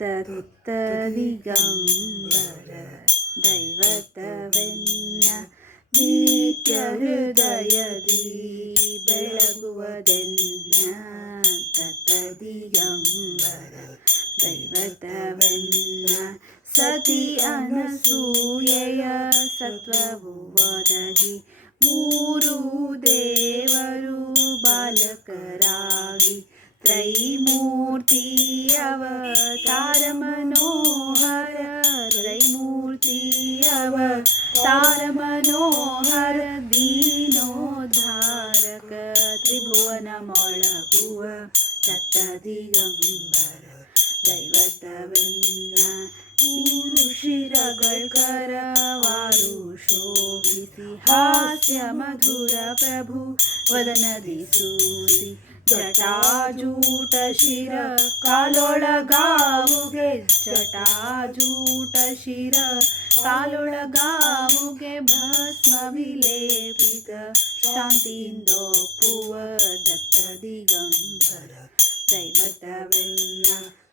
ದತ್ತ ದಿಗಂಬರ ದೈವತವೆನ್ನ ನಿತ್ಯ ಹೃದಯದಿ ಬೆಳಗುವುದೆನ್ನ. ದತ್ತ ದಿಗಂಬರ ದೈವತವೆನ್ನ ಸತಿ ಅನಸೂಯೆಯ ಸತ್ವವು ಒದಗಿ ಮೂರು ದೇವರು ಬಾಲಕರಾಗಿ ತ್ರೈಮೂರ್ತಿ ಅವತಾರ ಮನೋಹರ. ತ್ರೈಮೂರ್ತಿ ಅವತಾರ ಮನೋಹರ ದೀನೋದ್ಧಾರಕ ತ್ರಿಭುವನ ಮೊಳಗುವ ದತ್ತ ದಿಗಂಬರ ದೈವತವೆನ್ನ. ನೀರು ಶಿರಗಳ್ಕರವಾರು ಶೋಭಿಸಿ ಹಾಸ್ಯ ಮಧುರ ಪ್ರಭು ವದನದಿ ಸೂಸಿ ಜಟಾಜೂಟ ಶಿರ ಕಾಲೊಳಗಾವುಗೆ. ಜಟಾಜೂಟ ಶಿರ ಕಾಲೊಳಗಾವುಗೆ ಭಸ್ಮ ವಿಲೇಪಿತ ಶಾಂತಿಯಿಂದೊಪ್ಪುವ ದತ್ತ ದಿಗಂಬರ ದೈವತವೆನ್ನ.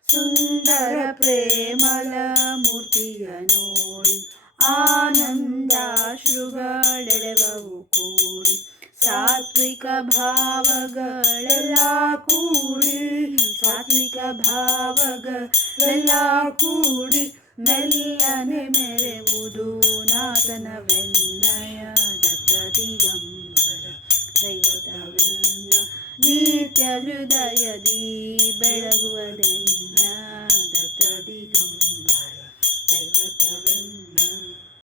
ಸುಂದರ ಪ್ರೇಮಲ ಮೂರ್ತಿಯ ನೋಡಿ ಆನಂದಾಶ್ರುಗಳೆಳೆವವು ಕೂಡಿ ಸಾತ್ವಿಕ ಭಾವಗಳೆಲ್ಲ ಕೂಡಿ. ಸಾತ್ವಿಕ ಭಾವಗಳೆಲ್ಲ ಕೂಡಿ ಮೆಲ್ಲನೆ ಮೆರೆವುದು ನಾಥನವೆನ್ನಯ ದತ್ತ ದಿಗಂಬರ ದೈವತವೆನ್ನ. ನಿತ್ಯ ಹೃದಯದಿ ಬೆಳಗುವುದೆನ್ನ.